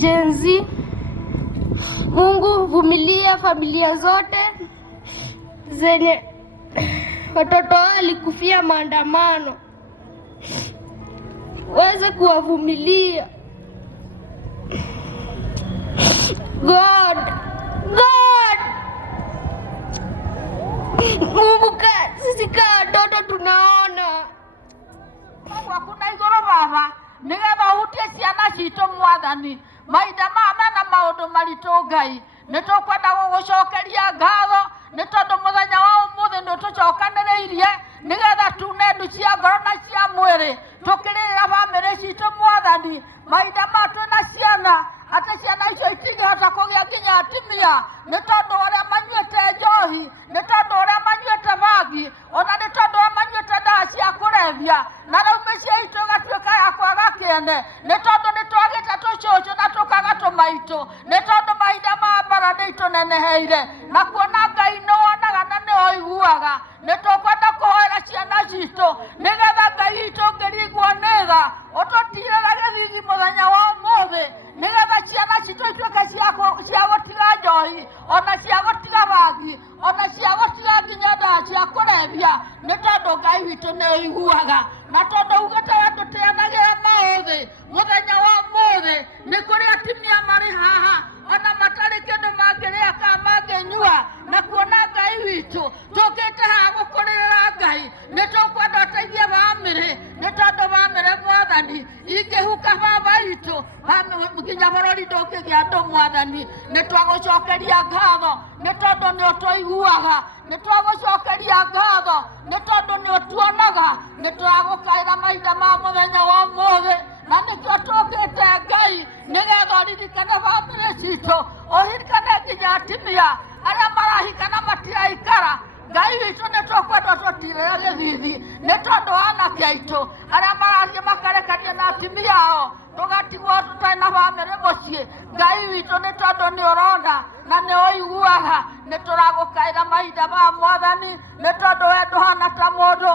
Gen Z. Mungu vumilia familia zote zenye watoto wao walikufia maandamano, waweze kuwavumilia. God Mungu, sisi kama watoto tunaona hakuna igoro baba nigetha hutie ciana citũ Mwathani mahinda mama na maũndũ maritũ Ngai nĩtũkwenda gũgũcokeria ngatho nĩ tondũ mũthenya wa ũmũthĩ nĩtũcokanĩrĩirie nĩgetha tune ndu cia ngoro na cia mwĩrĩ tũkĩrĩrĩra bamĩrĩ citũ Mwathani mahinda ma twĩna ciana atĩ ciana icio itingĩhota kũgĩa nginya atimia nĩ tondũ ũrĩa manyuĩte njohi, nĩ tondũ ũrĩa manyuĩte bangi, ona nĩ tondũ ũrĩa manyuĩte ndawa cia kũrebia, na rĩu mĩciĩ itũ ĩgatuĩka ya kwaga kĩene nĩ tondũ nĩtwagĩte tũcũcũ na tũkaga tũmaitũ, nĩ tondũ mahinda ma mbara nĩitũneneheire na kuona Ngai nĩwonaga na nĩwoiguaga. Nĩtũkwenda kũhoera ciana citũ nĩgetha Ngai witũ ngĩringwo nĩ tha ũtũtirĩra gĩthithi mũthenya wa ũmũthĩ nĩgetha ciana citũ ituĩke cia gũtiga njohi, ona cia gũtiga bangi, ona cia gũtiga nginya ndawa cia kũrebia nĩ tondũ Ngai witũ nĩwoiguaga. Na tondũ ugĩte watũteanagĩra maũthĩ mũthenya wa ũmũthĩ nĩ kũrĩ atimia marĩ haha ona matarĩ kĩndũ mangĩrĩa kana mangĩnyua, na kuona Ngai witũ tũkĩte haha gũkũrĩrĩra Ngai nĩtũkwenda ũteithie bamĩrĩ nĩ tondũ bamĩrĩ Mwathani ingĩhuka baba witũ nginya bũrũri ndũngĩgĩa andũ Mwathani. Nĩtwagũcokeria ngatho nĩ tondũ nĩũtũiguaga, nĩtwagũcokeria ngatho nĩ tondũ nĩũtuonaga, nĩtwagũkaĩra mahinda ma mũthenya wa ũmũthĩ na nĩkĩo tũkĩte Ngai nĩgetha ũririkane bamĩrĩ citũ, ũririkane nginya atimia arĩa marahikana matiraikara. Ngai witũ nĩtũkwenda ũtũtirĩre gĩthithi nĩ tondũ wa anake aitũ arĩa marathiĩ makarekania na atimia ao tũgatigwo tũtarĩ na bamĩrĩ mũciĩ. Ngai witũ nĩ tondũ nĩũrona na nĩũiguaga nĩtũragũkaĩra mahinda ma Mwathani nĩ tondũ we ndũhana ta mũndũ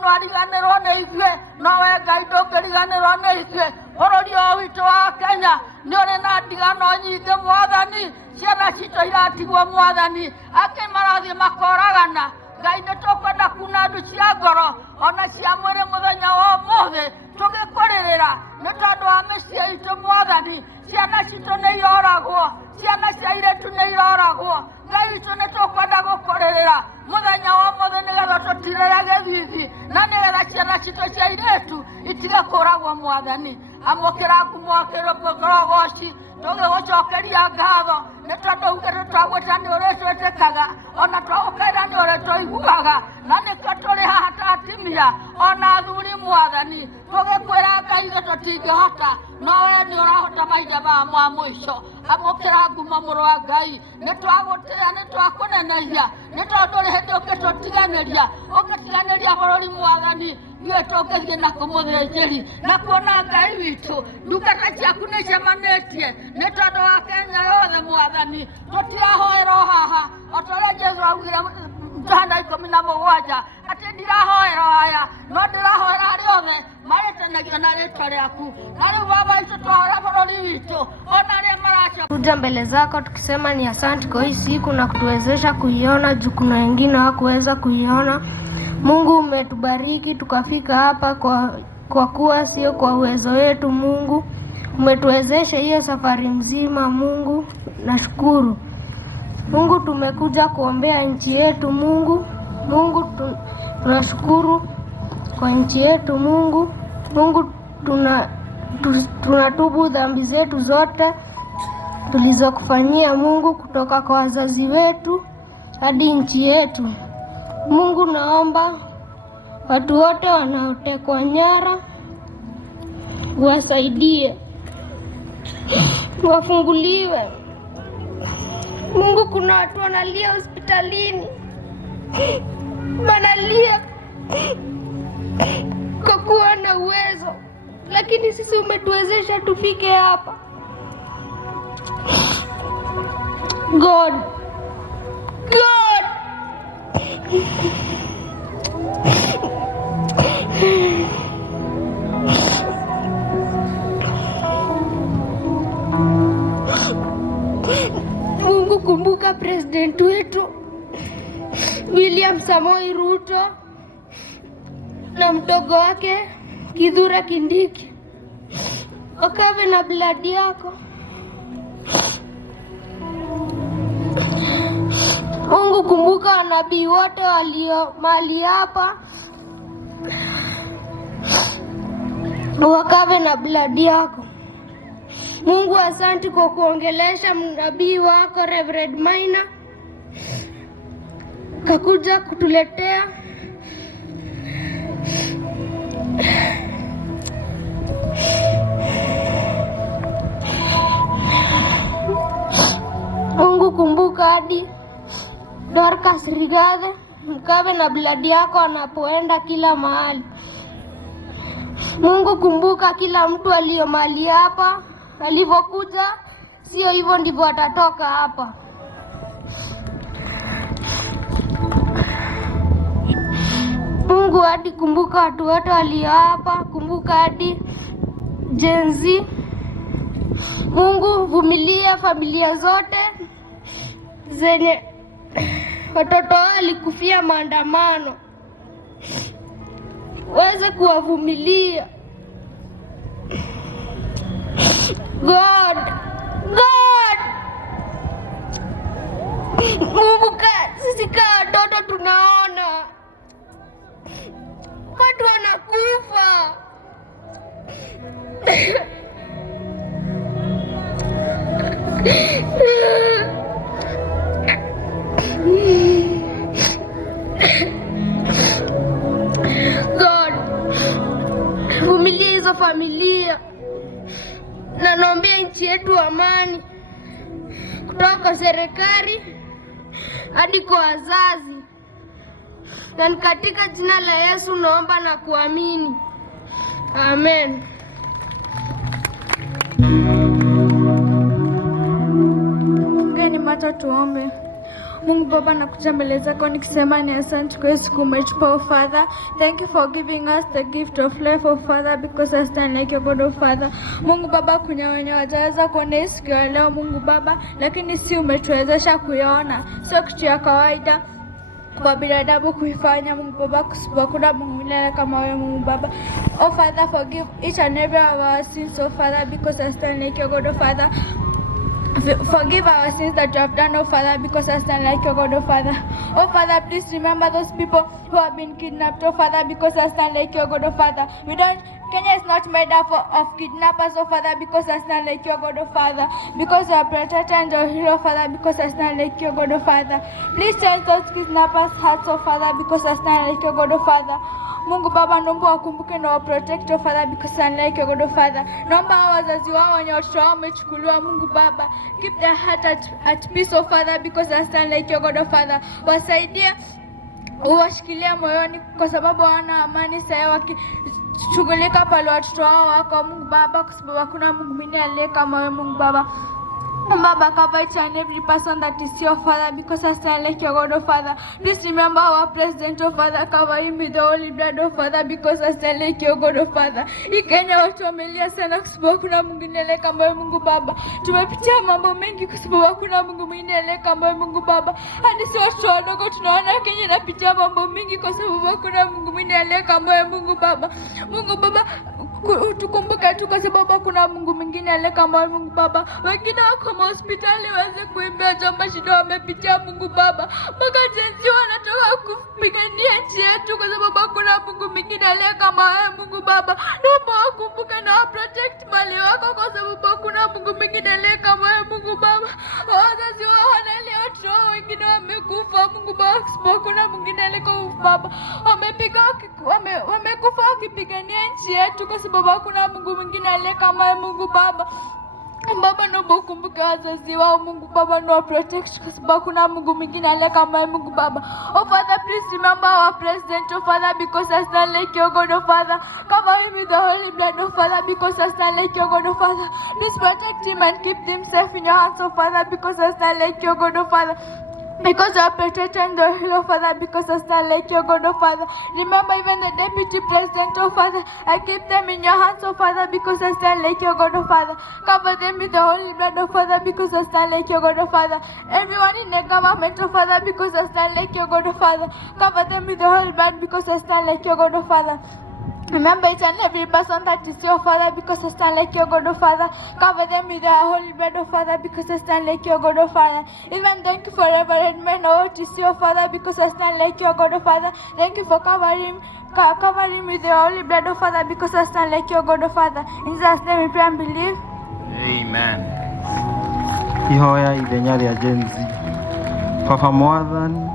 no ariganĩrwo nĩ ithuĩ, no we Ngai ndũngĩriganĩrwo nĩ ithuĩ. Bũrũri ũyũ witũ wa Kenya nĩ ũrĩ na ndigano nyingĩ Mwathani, ciana citũ iratigwo Mwathani, angĩ marathiĩ makoragana. Ngai nĩtũkwenda kuna ndu cia ngoro ona cia mwĩrĩ mũthenya wa ũmũthĩ tũgĩkũrĩrĩra nĩ tondũ wa mĩciĩ itũ Mwathani. Ciana citũ nĩ iroragwo, ciana cia airĩtu nĩ iroragwo. Ngai witũ nĩtũkwenda gũkũrĩrĩra mũthenya wa ũmũthĩ nĩgetha tũtirĩre gĩthithi na nĩgetha ciana citũ cia airĩtu itige kũragwo Mwathani. Amũkĩra ngumo kĩrogooci tũgĩgũcokeria ngatho nĩ tondũ ugĩte twagwĩta nĩ ũrĩtwĩtĩkaga ona twagũkaĩra nĩ ũrĩtũiguaga, na nĩkĩo tũrĩ haha ta atimia ona athuri Mwathani tũgĩkwĩra Ngai ithuĩ tũtingĩhota no we nĩ ũrahota mahinda ma mũico. Amũkĩra ngumo mũrũ wa Ngai, nĩtwagũtĩĩa nĩtwakũneneia nĩ tondũ ndũrĩ hĩndĩ ũngĩtũtiganĩria bũrũri Mwathani. Ithuĩ tũngĩthiĩ na kũmũthĩnjĩri na kuona Ngai witũ ndungata ciaku nĩcemanĩtie nĩ tondũ wa Kenya yothe Mwathani. Tũtirahoerwo haha o ta ũrĩa Jesũ augire Johana 17 atĩ ndirahoerwo haya no ndĩrahoera arĩa othe marĩtanagio na rĩtwa rĩaku. Na rĩu baba witũ twahoera bũrũri witũ ona arĩa kuja mbele zako tukisema ni asante kwa hii siku na kutuwezesha kuiona juu kuna wengine hawakuweza kuiona. Mungu umetubariki tukafika hapa kwa kuwa sio kwa uwezo wetu. Mungu umetuwezesha hiyo safari mzima. Mungu nashukuru. Mungu tumekuja kuombea nchi yetu. Mungu tunashukuru kwa nchi yetu. Mungu tunatubu dhambi zetu zote tulizokufanyia Mungu, kutoka kwa wazazi wetu hadi nchi yetu. Mungu naomba watu wote wanaotekwa nyara wasaidie, wafunguliwe. Mungu, kuna watu wanalia hospitalini, wanalia kwa kuwa na uwezo, lakini sisi umetuwezesha tufike hapa. God. president wetu William Samoei Ruto na mdogo wake Kithure Kindiki wakawe na bladi yako. Mungu, kumbuka wanabii wote walio mahali hapa wakawe na bladi yako. Mungu, asante kwa kuongelesha nabii wako Reverend Maina kakuja kutuletea Mungu, kumbuka hadi Dorcas Rigathi mkawe na bladi yako anapoenda kila mahali. Mungu, kumbuka kila mtu aliyo mahali hapa alivyokuja, sio hivyo ndivyo atatoka hapa. Mungu, hadi kumbuka watu wote walio hapa, kumbuka hadi Gen Z. Mungu, vumilia familia zote zenye watoto wao walikufia maandamano, weze kuwavumilia. God, Mungu, sisi kama watoto tunaona watu wanakufa. God, vumilia hizo familia na naombea nchi yetu amani, kutoka kwa serikali hadi kwa wazazi. Na ni katika jina la Yesu naomba na kuamini. Amen. Ngeni mata tuombe. Mungu Baba, nakuja mbele zako nikisema ni asante kwa siku umetupa, Father. Thank you for giving us the gift of life, Father, because I stand like your God, Father. Mungu Baba, kuna wenye wajaweza kuona siku ya leo Mungu Baba, lakini si umetuwezesha kuiona. Sio kitu ya kawaida kwa binadamu kuifanya Mungu Baba, kusipokuna Mungu milele kama wewe Mungu Baba. Oh Father, forgive each and every of our sins, oh Father, because I stand like your God, oh Father. Forgive our sins that you have done, oh Father, because I stand like your God, oh Father. Oh Father, please remember those people who have been kidnapped, oh Father, because I stand like your God, oh Father. Kenya is not made up of kidnappers, oh Father, because I stand like your God, oh Father. Because you are protector and your hero, Father, because I stand like your God, oh Father. Please change those kidnappers' hearts, oh Father, because I stand like your God, oh Father. Mungu Baba, naomba wakumbuke na waprotect, oh Father, because I like your God, oh Father. Naomba wazazi wao wenye watoto wao wamechukuliwa, Mungu Baba, keep their heart at peace, oh Father, because I stand like your God, oh Father. Wasaidie, uwashikilia moyoni kwa sababu hawana amani sasa wakishughulika pale watoto wao wako, Mungu Baba, kwa sababu hakuna Mungu mwingine aliye kama wewe Mungu Baba. Baba, cover each and every person that is your Father, because I stand like your God, oh Father. Please remember our president, oh Father, cover him with the holy blood, oh Father, because I stand like your God, oh Father. Kenya watu wamelia sana kwa sababu kuna Mungu mwingine kama wewe Mungu Baba. Tumepitia mambo mengi kwa sababu kuna Mungu mwingine kama wewe Mungu Baba. Hadi si watu wadogo tunaona Kenya inapitia mambo mengi kwa sababu kuna Mungu mwingine kama wewe Mungu Baba. Mungu Baba, tukumbuke tu kwa sababu kuna Mungu mwingine aliye kama Mungu Baba. Wengine wako hospitali waweze kuimbia jambo shida wamepitia Mungu Baba. Mpaka jinsi wanatoka kupigania nchi yetu kwa sababu kuna Mungu mwingine aliye kama wewe Mungu Baba. Naomba wakumbuke na protect mali wako kwa sababu kuna Mungu mwingine aliye kama wewe Mungu Baba. Wazazi wao wanalia watoto wengine wamekufa Mungu Baba, kwa sababu kuna mwingine aliye kama Baba. Wamekufa wakipigania nchi yetu kwa sababu hakuna Mungu mwingine aliye kama Mungu Baba. Baba, naomba ukumbuke wazazi wao Mungu Baba, no protect kwa sababu kuna Mungu mwingine aliye kama Mungu Baba. Oh Father, please remember our president, oh Father, because I stand like your God, oh Father. Cover him with the holy blood, oh Father, because I stand like your God, oh Father. Please protect him and keep him safe in your hands, oh Father, because I stand like your God, oh Father. Because you are protecting the hill, oh Father, because I stand like your God, oh Father. Remember even the deputy president, oh Father. I keep them in your hands, oh Father, because I stand like your God, oh Father. Cover them with the holy blood, oh Father, because I stand like your God, oh Father. Everyone in the government, oh Father, because I stand like your God, oh Father. Cover them with the holy blood, because I stand like your God, oh Father. Remember each and every person that is your Father, because I stand like your God, oh Father. Cover them with the holy blood, oh Father, because I stand like your God, oh Father. Even thank you for Reverend Man, oh your Father, because I stand like your God, oh Father. Thank you for covering with the holy blood, oh Father, because I stand like your God, oh Father. In Jesus' name we pray and believe. Amen. Ihoya ithenya rĩa Gen Z. Baba Mwathani,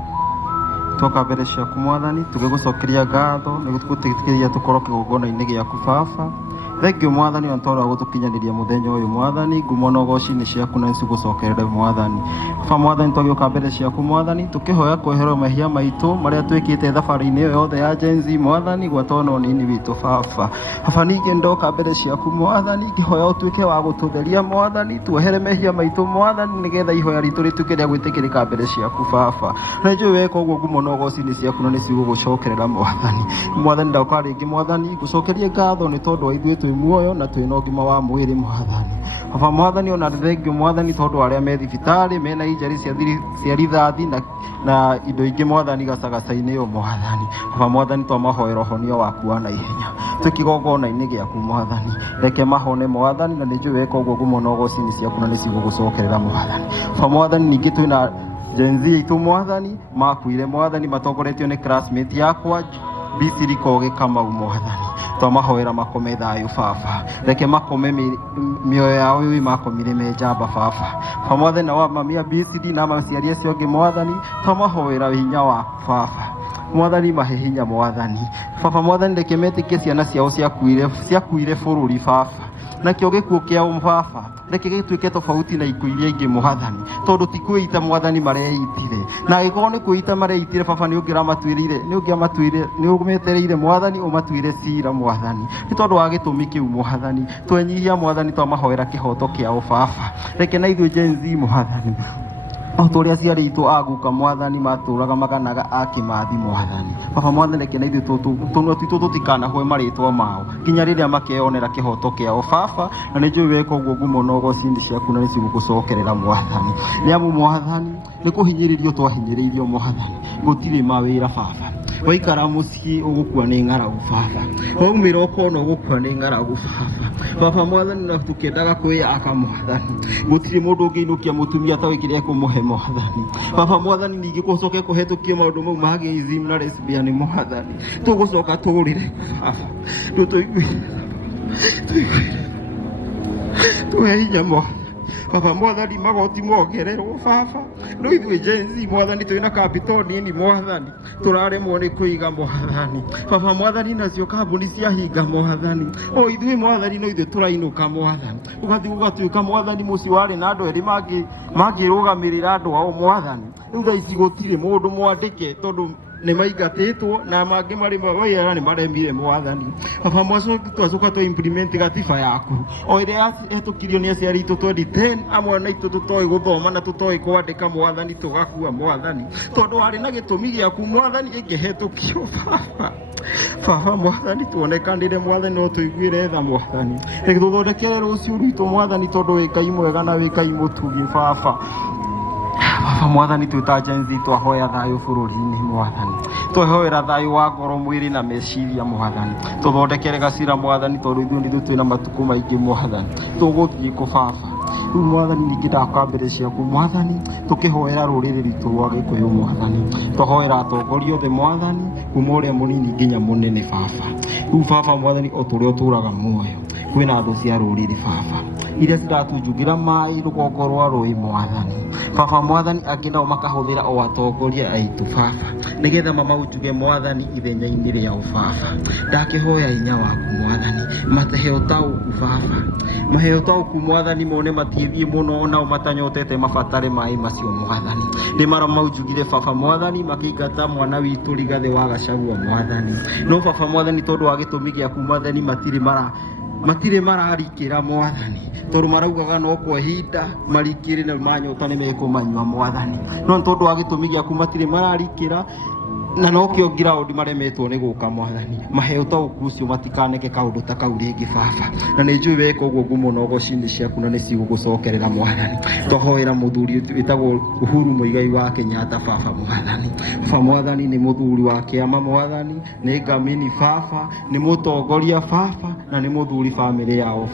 twoka mbere ciaku Mwathani, tũgĩgũcokeria ngatho nĩ gũtũteithĩrĩria tũkorwo kĩgongona-inĩ gĩaku Baba. Thengio Mwathani o tondũ wa gũtũkinyanĩria mũthenya ũyũ Mwathani, ngumo na ũgooci-inĩ ciaku na nĩcigũcokerere Mwathani. Baba Mwathani, twagĩũka mbere ciaku Mwathani, tũkĩhoya kweherwo mehia maitũ marĩa twĩkĩte thabarĩ-inĩ ĩyo yothe ya Gen Z Mwathani, gwatona ũnini witũ Baba. Baba ningĩ ndoka mbere ciaku Mwathani, ngĩhoya ũtuĩke wa gũtũtheria Mwathani, tuohere mehia maitũ Mwathani, nĩgetha ihoya ritũ rĩtuĩke rĩa gwĩtĩkĩrĩka mbere ciaku Baba. Na njũĩ weka ũguo ngumo na ũgooci-inĩ ciaku na nĩcigũgũcokerera Mwathani. Mwathani ndoka rĩngĩ Mwathani, ngũcokerie ngatho nĩ tondũ wa ithuĩ twĩ muoyo na twĩna ũgima wa mwĩrĩ Mwathani. Baba Mwathani, ona thengio Mwathani tondũ arĩa me thibitarĩ mena injari cia rithathi na indo ingĩ Mwathani gacagaca-inĩ ũyũ Mwathani. Baba Mwathani, twamahoera ũhonio waku wa naihenya twĩ kĩgongona-inĩ gĩaku Mwathani. Reke mahone Mwathani, na nĩ njũĩ weka ũguo ngumo na ũgooci-inĩ ciaku na nĩcigũgũcokerera Mwathani. Baba Mwathani, ningĩ twĩna Gen Z aitũ Mwathani makuire Mwathani, matongoretio nĩ classmate yakwa Bisiri Koge Kamau Mwathani. Twamahoera makome thayũ Baba. Reke makome mĩoyo yao ĩyo makomire me njamba Baba. Baba Mwathani, na mamia Bisiri na maciari acio angĩ Mwathani, twamahoera hinya waku Baba. Mwathani, mahe hinya Mwathani. Baba Mwathani, reke metĩkie ciana ciao ciakuire bũrũri Baba. Nakĩo gĩkuũ kĩao Baba, reke gĩtuĩke tofauti na ikuũ iria ingĩ Mwathani, tondũ ti kwĩita Mwathani mareitire. Na angĩkorwo nĩ kwĩita mareitire Baba, nĩ ũmetereire Mwathani, ũmatuire cira Mwathani, nĩ tondũ wa gĩtũmi kĩu Mwathani. Twenyihia Mwathani, twamahoera kĩhoto kĩao Baba. Reke na ithuĩ Gen Z Mwathani, o tũrĩa aciari aitũ a guka Mwathani matũraga maganaga akĩmathi Mwathani. Baba Mwathani, reke na ithuĩ tũnua twitũ tũtikanahwe marĩtwa mao nginya rĩrĩa makeyonera kĩhoto kĩao Baba. Na nĩ njũĩ weka ũguo ngumo na ũgooci-inĩ ciaku na nĩcigũgũcokerera Mwathani, nĩamu Mwathani nĩ kũhinyĩrĩrio twahinyĩrĩirio Mwathani. Gũtirĩ mawĩra Baba, waikara mũciĩ ũgũkua nĩ ng'aragu Baba, waumĩra ũkona ũgũkua nĩ ng'aragu Baba. Baba Mwathani, na tũkĩendaga kwĩyaka Mwathani, gũtirĩ mũndũ ũngĩinũkia mũtumia ta wĩkĩrĩa kũmũhe Mwathani. Baba Mwathani, ningĩ gũcoke kũhetũkia maũndũ mau ma gayism na lesbian Mwathani, tũgũcoka tũũrĩre Baba, tũiguire tũhe hinya Mwathani. Baba Mwathani, magoti mongererwo Baba. No ithuĩ Gen Z Mwathani twĩna capital nini Mwathani, tũraremwo nĩ kũiga Mwathani. Baba Mwathani, nacio kambuni ciahinga Mwathani, o ithuĩ Mwathani no ithuĩ tũrainũka Mwathani. Ũgathiĩ ũgatuĩka Mwathani mũciĩ warĩ na andũ erĩ mangĩrũgamĩrĩra andũ ao Mwathani. Rĩu thaa ici gũtirĩ mũndũ mwandĩke tondũ nĩ maingatĩtwo na mangĩ marĩ mawĩra nĩ maremire Mwathani. Baba twacoka twa implement gatiba yaku o ĩrĩa hetũkirio nĩ aciari aitũ 2010, amwe na itũ tũtoĩ gũthoma na tũtoĩ kwandĩka Mwathani, tũgakua Mwathani tondũ warĩ na gĩtũmi gĩaku Mwathani ĩngĩhetũkio Baba. Baba Mwathani, tuonekanire Mwathani, no tũiguire tha Mwathani. Reke tũthondekere rũciũ rwitũ Mwathani, tondũ wĩ Ngai mwega na wĩ Ngai mũtugi Baba. Baba Mwathani, twĩta Gen Z twahoya thayũ bũrũri-inĩ Mwathani, twahoera thayũ wa ngoro, mwĩrĩ na meciria Mwathani. Tũthondekere gacira Mwathani, tondũ ithuĩ twĩna matukũ maingĩ Mwathani, tũgũthiĩ kũ Baba. Rĩu Mwathani, ningĩ ndakoka mbere ciaku Mwathani, tũkĩhoera rũrĩrĩ rwitũ rwa Gĩkũyũ Mwathani, twahoera atongoria othe Mwathani, kuma ũrĩa mũnini nginya mũnene Baba. Rĩu Baba Mwathani, o tũrĩa ũtũraga muoyo, kwĩna thũ cia rũrĩrĩ Baba iria ciratũnjugĩra maĩ rũgongo rwa rũĩ Mwathani. Baba Mwathani, angĩ nao makahũthĩra o atongoria aitũ Baba, nĩgetha mamaunjuge Mwathani ithenya-inĩ rĩao Baba. Ndakĩhoya hinya waku Mwathani, matehe ũtaũku Baba, mahe ũtaũku Mwathani, mone matiĩthiĩ mũno onao matanyotete mabatare maĩ macio Mwathani. Nĩ maramaunjugire Baba Mwathani, makĩingata mwana witũ Rigathĩ wa Gachagua Mwathani. No Baba Mwathani, tondũ wa gĩtũmi gĩaku Mwathani, matirĩ matire mararikira Mwathani tondu maraugaga no kwa hinda marikire na manyota ni mekumanywa Mwathani no tondu wa gitumi giaku matire mararikira na no kio ground maremetwo ni guka Mwathani maheo ta ukucio matikaneke kaundu ta kau ringi Baba na ni njui weka uguo ngumo no gocini ciaku na ni cigugucokerera Mwathani twahoera muthuri witagwo Uhuru Muigai wa Kenyatta Baba Mwathani Baba Mwathani ni muthuri wa kiama Mwathani ni ngamini Baba ni mutongoria Baba na ni muthuri family yao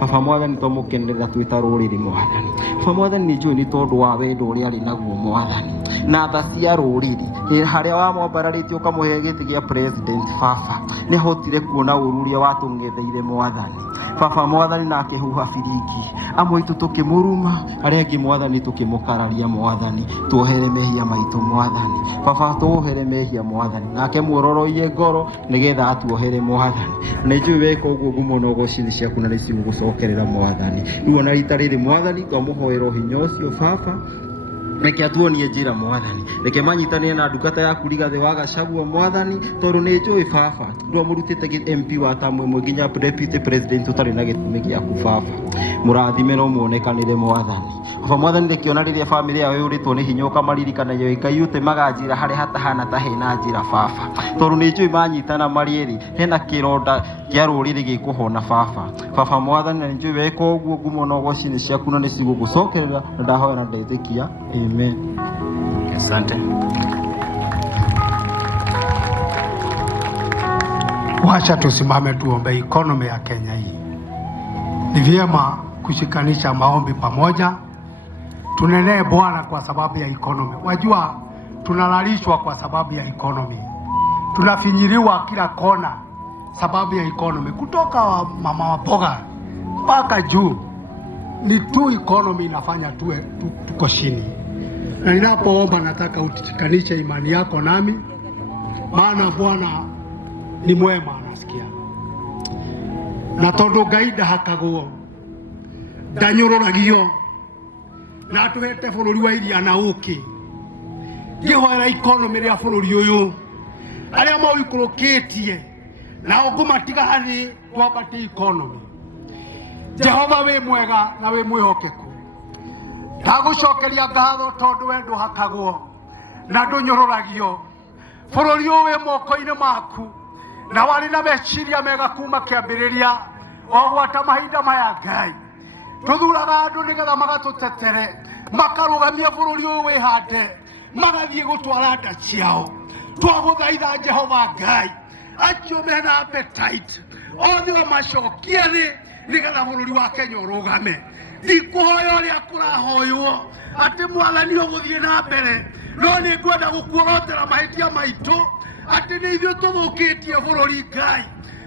Baba Mwathani tumukenerera twita ruriri Mwathani Baba Mwathani ni njui ni tondu wa wendo uria ari naguo Mwathani na tha cia ruriri haria wa mwambararĩtio kamuhe gĩtĩ gĩa president Baba nĩ hotire kuona ururia watung'etheire Mwathani Baba Mwathani na akĩhuha biringi amwe itu tukimuruma aria angĩ Mwathani tukimukararia Mwathani tuohere mehia maitũ Mwathani Baba tuohere mehia Mwathani nake muororoie ngoro nigetha atuohere Mwathani nĩ njũĩ weka ũguo ngumo no gocini ciaku na nĩ cigũgũcokerera Mwathani rĩu ona rita rĩrĩ Mwathani twamuhoera hinya ũcio Baba reke atuonie njira Mwathani reke manyitanire na ndungata yaku Rigathĩ wa Gachagua Mwathani tondu ni njui Baba ndio murutite MP wa tamu imwe nginya deputy president utari na gitumi giaku Baba murathime no muonekanire Mwathani Baba Mwathani reke ona riria family yao yuritwo ni hinya ukamaririkana yo Ngai ute maganjira hari hatahana ta hena njira Baba tondu ni njui manyitana marieri hena kironda kia ruriri gikuhona Baba Mwathani na njui weka uguo ngumo no gocini ciaku na ni cigugucokerera ndahoya na ndetĩkia amen. Asante. Wacha tusimame tuombe economy ya Kenya hii. Ni vyema kushikanisha maombi pamoja. Tunenee Bwana kwa sababu ya economy. Wajua tunalalishwa kwa sababu ya economy. Tunafinyiriwa kila kona sababu ya economy. Kutoka mama wa boga mpaka juu ni tu economy inafanya tuko chini. Na ninapoomba nataka utikanishe imani yako nami, maana Bwana ni mwema, anasikia. Na tondu Ngai ndahakagwo ndanyururagio na atuhete bururi wa iria na uki ngihoera economy ria bururi uyu aria mawikurukitie na ugumatiga hani twambate economy. Jehova we mwega na we mwihokeku, ndagucokeria ngatho tondu we nduhakagwo na ndunyururagio. Bururi uyu moko-ini maku na wari na meciria mega kuma kiambiriria o gwata mahinda maya Ngai tuthuraga andu nigetha magatutetere makarugamia bururi uyu wihande magathie gutwara nda ciao. Twaguthaitha Jehova Ngai acio mena appetite othe macokie thi nigetha bururi wa Kenya urugame. Ndikuhoya uria kurahoywo ati Mwathani uguthie na mbere, no ni ngwenda gukuorotera mahitia maitu ati ni ithuĩ tuthukitie bururi Ngai.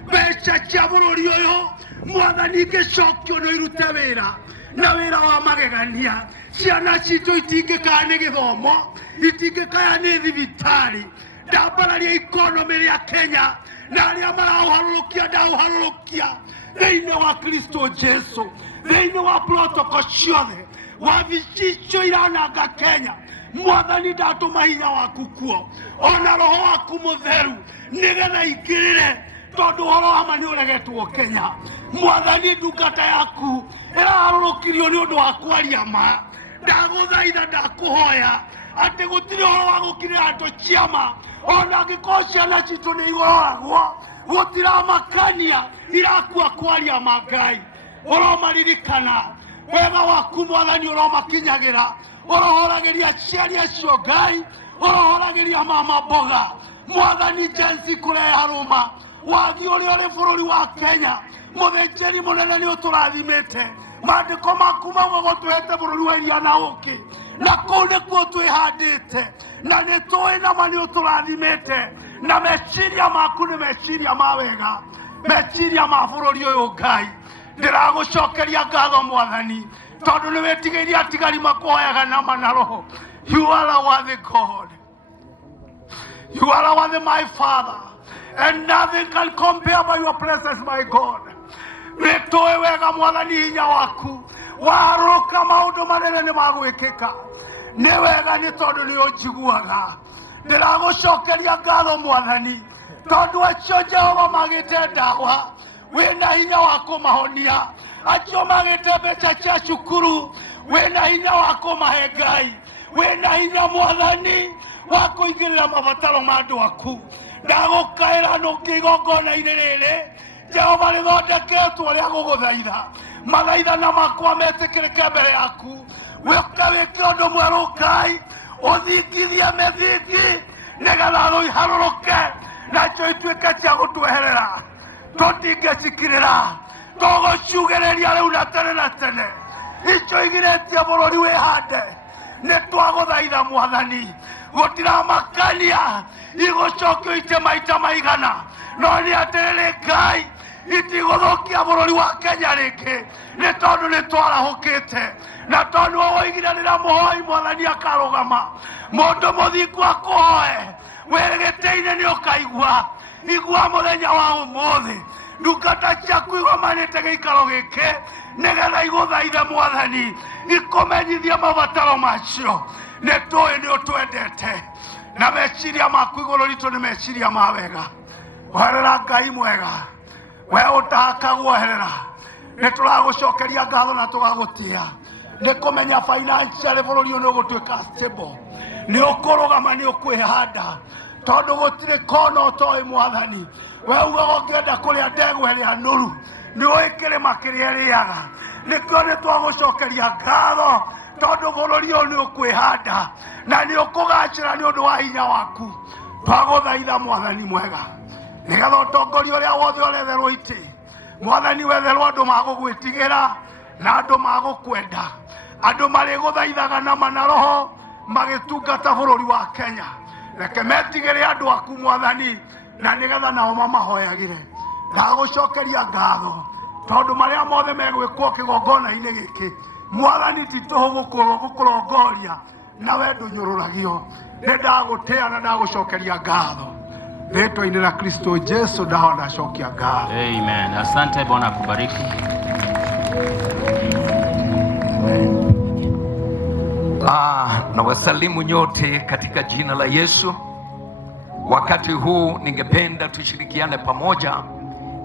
Mbeca cia bururi uyu Mwathani ngicokio no irute wira na wira wa magegania. Ciana citu itingikaya ni githomo, itingikaya ni thibitari. Ndambararia economy ria Kenya na aria marauharurukia ndauharurukia thiini wa Kristo Jesu, thiini wa protocol ciothe wavici irananga Kenya. Mwathani ndatuma hinya waku kuo ona roho waku mutheru nigetha ingirire tondu horo hama ni uregetwo Kenya. Mwathani ndungata yaku iraharurukirio ni undu wa kwaria ma. Ndaguthaitha ndakuhoya ati gutiri horo wa gukirira andu ciama ona angĩkorwo ciana citu ni igoragwo gutiramakania irakua kwaria ma. Ngai uromaririkana wega waku Mwathani uromakinyagira, urohoragiria ciari acio Ngai, urohoragiria mama boga Mwathani jensi kureharuma wathi uria uri bururi wa Kenya. Muthinjiri munene ni uturathimite, maandiko maku mamwe gutuhete bururi wa iria na uki na kuu nikuo twihandite na nitui nama ni uturathimite na meciria maku ni meciria ma wega, meciria ma bururi uyu Ngai. Ndiragucokeria ngatho Mwathani tondu ni wetigiirie atigari makuhoyaga nama na roho. You are a worthy God, you are a worthy my Father, and nothing can compare by your presence my God. Nitui wega Mwathani hinya waku waruka maundu manene ni magwikika. Ni wega ni tondu ni unjiguaga. Ndiragucokeria ngatho Mwathani tondu acio Jehova magite ndawa wena hinya wako mahonia, acio magete mbeca cia cukuru, wena hinya wako mahe Ngai, wena hinya Mwathani wako igirira mabataro ma andu aku. Ndagukaira nukigongona-ini riri Jehova rithondeketwo ria guguthaitha, mathaithana makwa metikirike mbere yaku, wike wike undu mweru Ngai, uthingithie mithingi nigetha thu iharũrũke, nacio ituĩke cia gũtweherera, tũtingĩcikirĩra, tũgũciugĩrĩria rĩu na tene na tene. Icio igirĩtie bũrũri wĩhande, nĩ twagũthaitha Mwathani, gũtiramakania igũcokio ite maita maigana, no nĩ atĩrĩrĩ Ngai, itigũthũkia bũrũri wa Kenya rĩngĩ, nĩ tondũ nĩ twarahũkĩte, na tondũ ũgũigiranĩra mũhoi Mwathani akarũgama, mũndũ mũthingu akũhoe, wĩrĩgĩte-inĩ nĩ ũkaigua. Igua mũthenya wa ũmũthĩ, ndungata ciaku igomanĩte gĩikaro gĩkĩ, nĩgetha igũthaithe Mwathani, ikũmenyithie mabataro macio. Nĩ tũĩ nĩ ũtwendete, na meciria maku igũrũ ritũ nĩ meciria ma wega. Oherera Ngai mwega, we ũtahakagwo oherera. Nĩ tũragũcokeria ngatho na tũgagũtĩa, nĩ kũmenya financially bũrũri ũyũ nĩ ũgũtuĩka stable, nĩ ũkũrũgama, nĩ ũkwĩhanda, tondũ gũtirĩ kona ũtoĩ Mwathani. We ugaga ũngĩenda kũrĩa ndegwa ĩrĩa nũru, nĩ ũĩ kĩrĩma kĩrĩa ĩrĩaga. Nĩkĩo nĩ twagũcokeria ngatho, tondũ bũrũri ũyũ nĩ ũkwĩhanda na nĩ ũkũgacĩra nĩ ũndũ wa hinya waku. Twagũthaitha Mwathani mwega, nĩgetha ũtongoria ũrĩa wothe ũretherwo itĩ, Mwathani wetherwo andũ magũgwĩtigĩra na andũ magũkwenda, andũ marĩgũthaithaga na mana roho magĩtungata bũrũri wa Kenya. Reke metigĩre andũ aku Mwathani, na nĩgetha nao mamahoyagĩre. Ndagũcokeria ngatho, tondũ marĩa mothe megwĩkwo kĩgongona-inĩ gĩkĩ, Mwathani ti tũhũ gũkũrongoria, na we ndũnyũrũragio. Nĩ ndagũtĩa na ndagũcokeria ngatho, rĩtwa-inĩ la Kristo Jesu ndaho ndacokia ngatho. Amen. Asante, Bwana akubariki. Na wasalimu nyote katika jina la Yesu. Wakati huu ningependa tushirikiane pamoja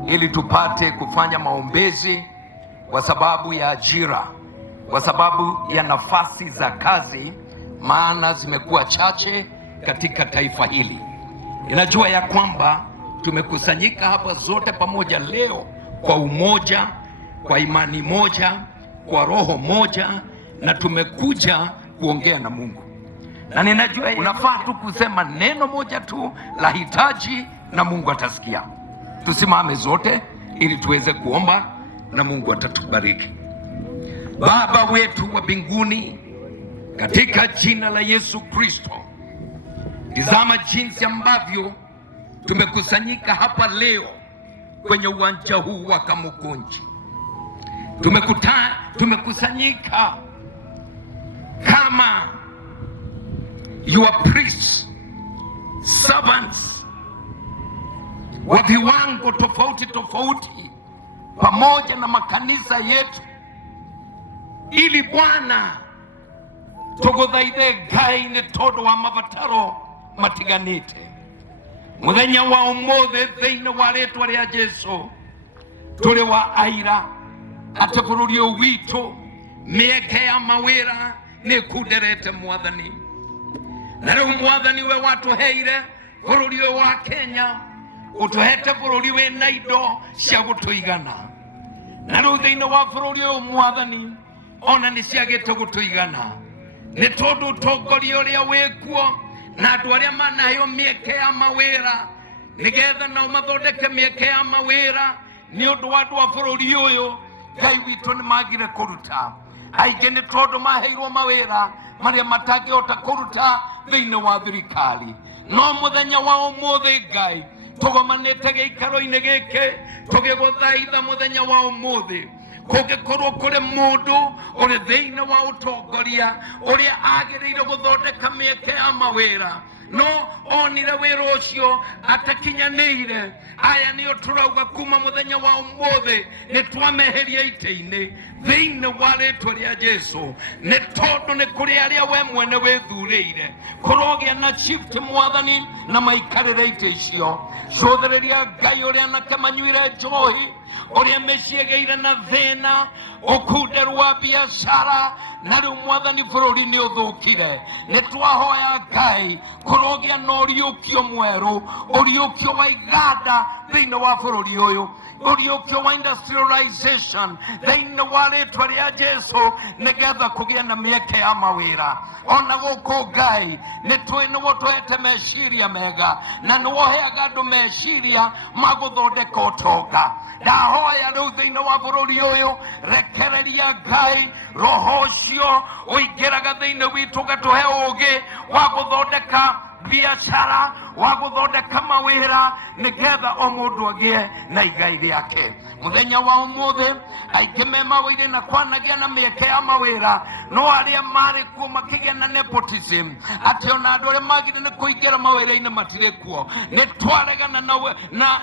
ili tupate kufanya maombezi kwa sababu ya ajira, kwa sababu ya nafasi za kazi, maana zimekuwa chache katika taifa hili. Ninajua ya kwamba tumekusanyika hapa zote pamoja leo kwa umoja, kwa imani moja, kwa roho moja, na tumekuja kuongea na Mungu. Na ninajua unafaa tu kusema neno moja tu la hitaji na Mungu atasikia. Tusimame zote ili tuweze kuomba na Mungu atatubariki. Baba wetu wa mbinguni, katika jina la Yesu Kristo, tazama jinsi ambavyo tumekusanyika hapa leo kwenye uwanja huu wa Kamukunji. Tumekusanyika kama your priests, servants wa viwango tofauti tofauti, pamoja na makanisa yetu, ili Bwana tuguthaithe Ngai nĩ tondũ wa mabataro matiganĩte. Mũthenya wa ũmũthĩ thĩinĩ wa rĩtwa rĩa Jesũ tũrĩ wa aira atĩ bũrũri ũyũ witũ mĩeke ya mawĩra nĩ kunderete Mwathani. Na rĩu Mwathani we watũheire bũrũri ũyũ wa Kenya, ũtũhete bũrũri wĩna indo cia gũtũigana. Na rĩu thĩinĩ wa bũrũri ũyũ Mwathani ona nĩ ciagĩte gũtũigana, nĩ tondũ ũtongoria ũrĩa wĩkuo na andũ arĩa manaheo mĩeke ya mawĩra nĩgetha nao mathondeke mĩeke ya mawĩra nĩ ũndũ wa andũ a bũrũri ũyũ. Ngai witũ nĩ magire kũruta, aingĩ nĩ tondũ maheirwo mawĩra marĩa matangĩhota kũruta thĩinĩ wa thirikari. No mũthenya wa ũmũthĩ Ngai tũgomanĩte gĩikaro-inĩ gĩkĩ tũgĩgũthaitha mũthenya wa ũmũthĩ, kũngĩkorwo kũrĩ mũndũ ũrĩ thĩinĩ wa ũtongoria ũrĩa agĩrĩire gũthondeka mĩeke ya mawĩra no onire wĩra ũcio atakinyanĩire, aya nĩo tũrauga kuma mũthenya wa ũmũthĩ nĩ twameheria itĩ-inĩ thĩinĩ wa rĩtwa rĩa Jesũ, nĩ tondũ nĩ kũrĩ arĩa we mwene wĩthurĩire kũrogĩa na shift Mwathani na maikarĩre itĩ icio. Cũthĩrĩria Ngai ũrĩa anake manyuire njohi uria meciegeire na thina ukunderwa biashara na riu mwathani bururi ni uthukire. Ni twahoya Ngai kurogia na uriukio mweru, uriukio wa iganda thiini wa bururi uyu, uriukio wa industrialization thiini wa ritwa ria Jesu, nigetha kugia na mieke ya mawira. Ona guku Ngai ni niwo twete meciria mega na niwoheaga andu meciria maguthondeka utonga. Ndahoya riu thiini wa bururi uyu, rekereria Ngai roho ucio uingiraga thiini witu gatuhe ugi wa guthondeka biashara, wa guthondeka mawira, nigetha o mundu agie na igai riake. Muthenya wa umuthi aingi me mawira na kwanagia na mieke ya mawira, no aria mari kuo makigia na nepotism, ati ona andu aria magire ni kuingira mawira-ini matire kuo.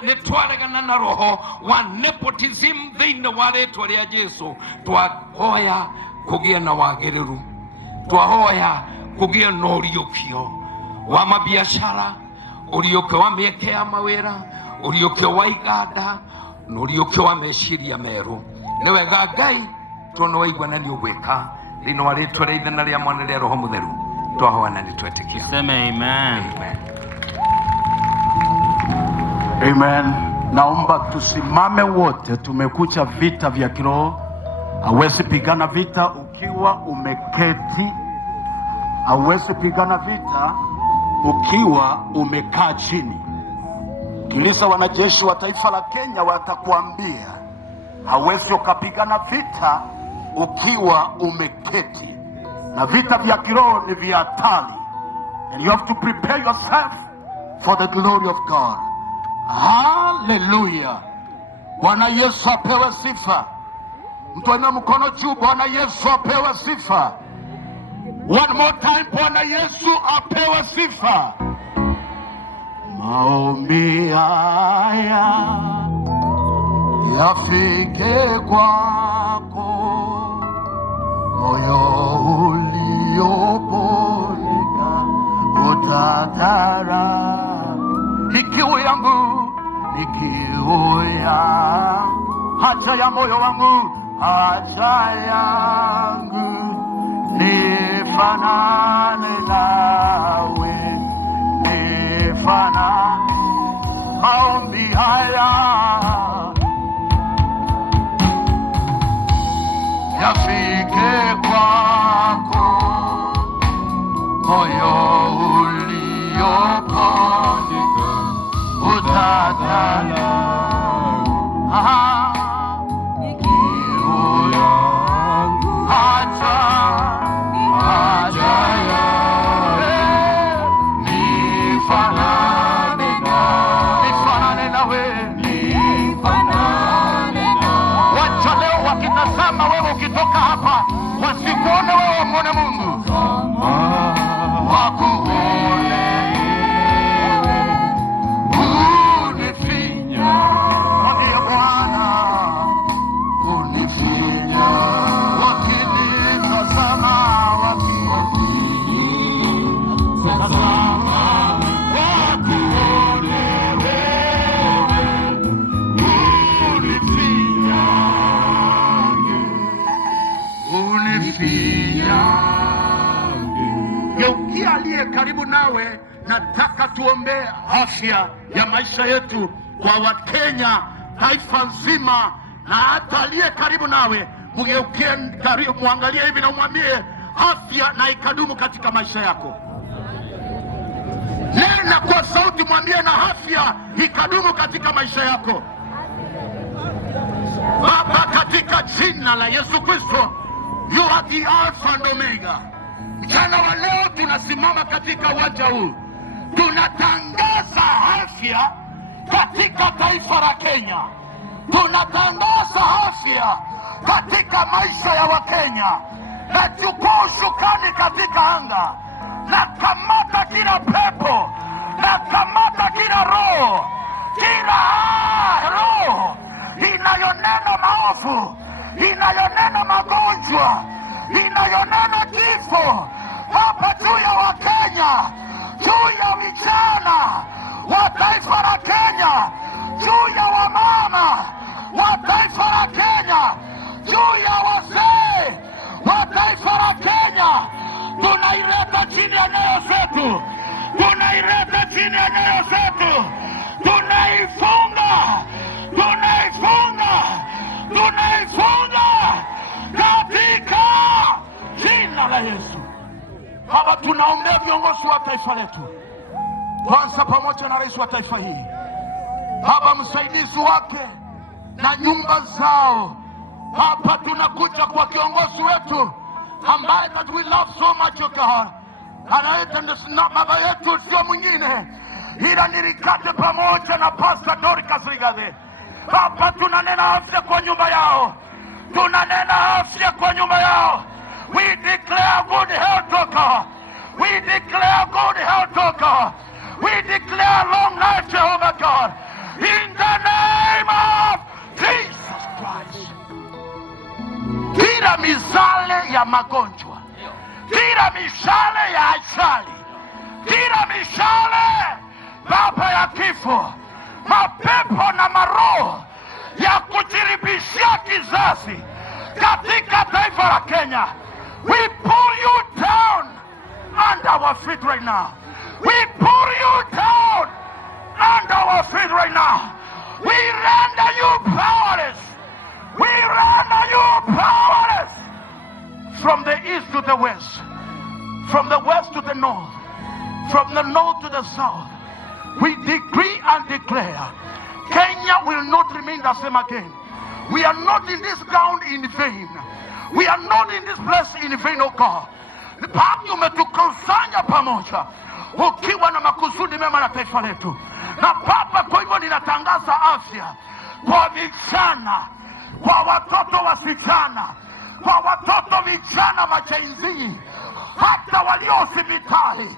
Nitwaregana na roho wa nepotism thiini wa ritwa ria Jesu. Twahoya kugia na wagiriru, twahoya kugia na uriukio wa mabiashara, uriukio wa mieke ya mawira, uriukio wa iganda, na uriukio wa meciria meru. Ni wega Ngai tuona waigua na ni ugwika thiini wa ritwa ria Ithe na ria Mwana ria Roho Mutheru. Twahoya na nitwetikia. Sema amen. Amen. Amen. Naomba tusimame wote. Tumekucha vita vya kiroho. Hauwezi pigana vita ukiwa umeketi. Hauwezi pigana vita ukiwa umekaa chini. Kilisa wanajeshi wa taifa la Kenya watakuambia hauwezi ukapigana vita ukiwa umeketi. Na vita vya kiroho ni vya hatari. And you have to prepare yourself for the glory of God. Hallelujah. Bwana Yesu apewe sifa. Mtu ana mkono juu. Bwana Yesu apewe sifa. One more time. Bwana Yesu apewe sifa. Maombi haya yafike kwako, moyo ulioponika utatara. Ni kiu yangu, ni kiu ya haja ya moyo wangu, haja yangu nifanane nawe, nifanane. Maombi haya yafike kwako, moyo uliopondeka utatala. Nikiu yangu, haja yangu nifanane nawe. Wacha leo wakitazama wewe ukitoka hapa, wasikuone wewe, mwone Mungu. Wakuone unifinya, mwambie Bwana unifinya. Wakinitazama, wakinitazama, wakuone wewe unifinya, unifinya. Geukia aliye karibu nawe. Nataka tuombee afya ya maisha yetu kwa Wakenya, taifa nzima, na hata aliye karibu nawe. Mgeukie karibu, muangalie hivi na umwambie afya na ikadumu katika maisha yako. Nena kwa sauti, mwambie na afya ikadumu katika maisha yako. Baba, katika jina la Yesu Kristo, you are the Alpha and Omega. Mchana wa leo tunasimama katika uwanja huu, tunatangaza afya katika taifa la Kenya. Tunatangaza afya katika maisha ya Wakenya. Nachukua ushukani katika anga, na kamata kila pepo, na kamata kila roho, inayonena maovu, inayonena magonjwa, inayonena kifo hapa juu ya Wakenya, juu ya vijana wa taifa la Kenya, juu ya wamama, wa taifa la Kenya, juu ya wazee wa taifa la Kenya. Tunaileta chini ya nyayo zetu, tunaileta chini ya nyayo zetu, tunaifunga, tunaifunga, tunaifunga katika jina la Yesu. Baba, tunaombea viongozi wa taifa letu, kwanza pamoja na rais wa taifa hili, Baba, msaidizi wake na nyumba zao. Hapa tunakuja kwa kiongozi wetu ambaye that we love so much, oh God. Anaita na baba yetu sio mwingine ila ni Rigathi pamoja na Pastor Dorcas Rigathi. Hapa tunanena afya kwa nyumba yao, tunanena afya kwa nyumba yao. We declare good health, oh God. We declare good health, oh God. We declare long life, Jehovah God, in the name of Jesus Christ. Kila mishale ya magonjwa, kila mishale ya ajali, kila mishale Baba ya kifo, mapepo na maroho ya kujiribishia kizazi katika taifa la Kenya, we pull you down under our feet right now. We pull you down under our feet right now. We render you powerless. We render you powerless. From the east to the west, from the west to the north, from the north to the south, we decree and declare Kenya will not remain the same again. We are not in this ground in vain. We are not in this place in vain, oh God. Baba, umetukusanya pamoja ukiwa na makusudi mema na taifa letu. Na Baba, kwa hivyo ninatangaza afya kwa vijana, kwa watoto wasichana, kwa watoto vijana majenzi, hata walio hospitali.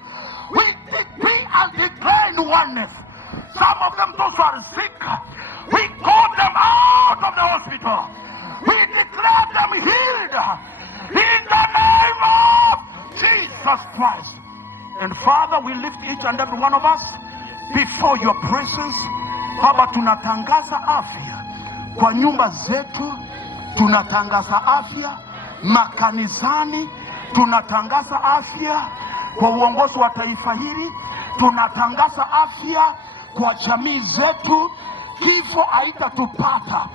We decree and declare in oneness. Some of them, those who are sick, we call them out of the hospital. We declare them healed in the name of Jesus Christ. And Father, we lift each and every one of us before your presence. Baba, tunatangaza afya kwa nyumba zetu, tunatangaza afya makanisani, tunatangaza afya kwa uongozi wa taifa hili, tunatangaza afya kwa jamii zetu. Kifo haitatupata,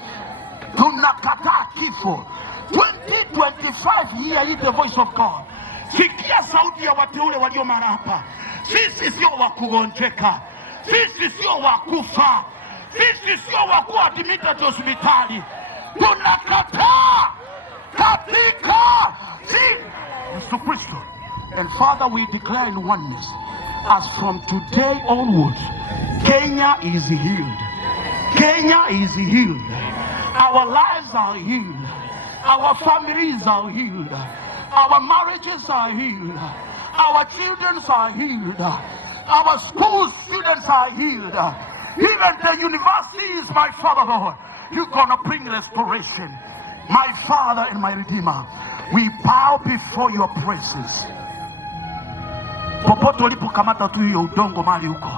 tunakataa kifo. 2025 here is the voice of God. Sikia sauti ya wateule walio mara hapa. Sisi sio wa kugonjeka, sisi sio wa kufa, sisi sio wa kuadimita hospitali. Tunakataa katika jina la Yesu Kristo. And Father, we declare in oneness, as from today onwards, Kenya is healed. Kenya is healed. Our lives are healed. Our families are healed. Our marriages are healed. Our children are healed. Our school students are healed. Even the universities, my Father, Lord, you're going to bring restoration. My Father and my Redeemer, we bow before your presence. Popote ulipokamata tu hiyo udongo mali huko,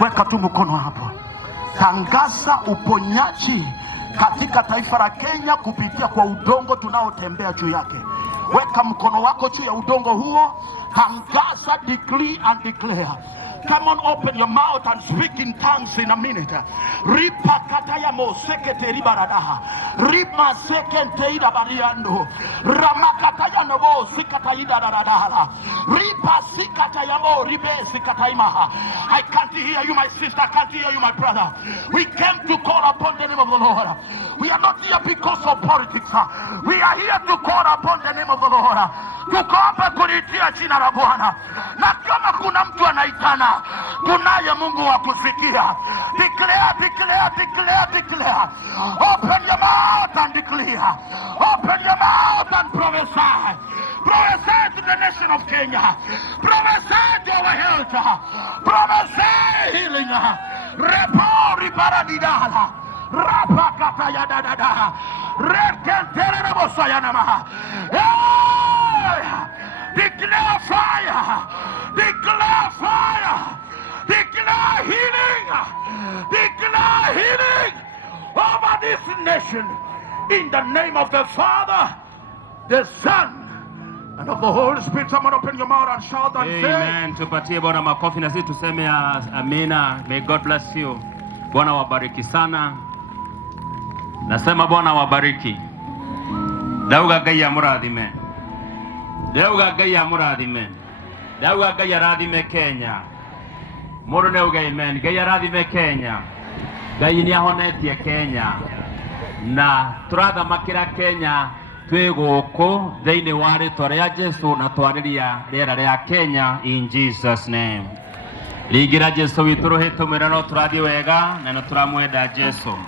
weka tu mkono hapo. Tangaza uponyaji katika taifa la Kenya kupitia kwa udongo tunaotembea juu yake. Weka mkono wako juu ya udongo huo. Tangaza, decree and declare. Come on, open your mouth and speak in tongues in a minute. Ripa kataya mo sekete ribaradaha. Rima sekente ida bariando. Ramakataya novo sikataida daradaha. Ripa sikataya mo ribe sikataimaha. I can't hear you, my sister. I can't hear you, my brother. We came to call upon the name of the Lord. We are not here because of politics. We are here to call upon the name of the Lord. Tuko hapa kulitia jina la Bwana. Na kama kuna mtu anaitana, kunaye Mungu wa kusikia. Declare, declare, declare, declare. Open your mouth and declare. Open your mouth and prophesy. Prophesy to the nation of Kenya. Prophesy to our health. Prophesy healing. Repori paradidala. Rapakata yadadada. Rekentere nebosayanama. Declare fire. Declare fire. Declare healing. Declare healing over this nation. In the name of the Father, the Son, and of the Holy Spirit. Someone open your mouth and shout and say amen. Tupatie Bwana makofi na sisi tuseme amina. May God bless you. Bwana wabariki sana. Nasema Bwana wabariki. Dauga gaya muradime. Dauga gaya muradime. Dauga gaya radime Kenya. Moro neuga amen. Gaya radime Kenya. Gai ni ahonetie Kenya. Na turatha makira Kenya twi guku thiini wa ritwa ria Jesu na twariria riera ria Kenya in Jesus name. Rigira Jesu witu ruhitu mwira no turathie wega na no turamwenda Jesu.